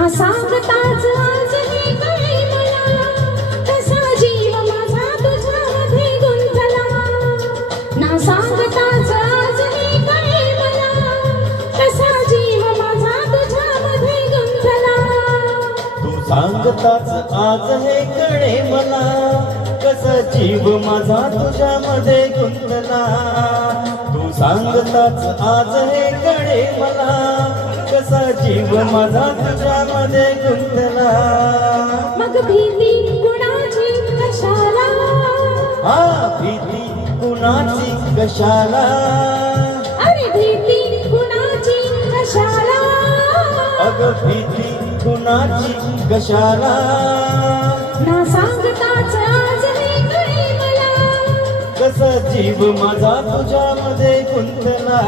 ना सांगताच आज हे कळे मला, कसा जीव माझा तुझ्यामध्ये गुंतला. ना सांगताच आज हे कळे मला, कसा जीव माझा तुझ्यामध्ये गुंतला. तू सांगताच आज हे कळे मला, कसा जीव माझा तुझ्यामध्ये गुंतला. तू सांगताच आज हे कळे मला, कसा जीव माझा तुझ्यामध्ये गुंतला. मग भीती कुणाची कशाला, हा भीती कुणाची कशाला, अरे भीती कुणाची कशाला. अग भीती कुणाची कशाला. ना सांगताच आज हे कळे मला, कसा जीव माझा तुझ्यामध्ये गुंतला.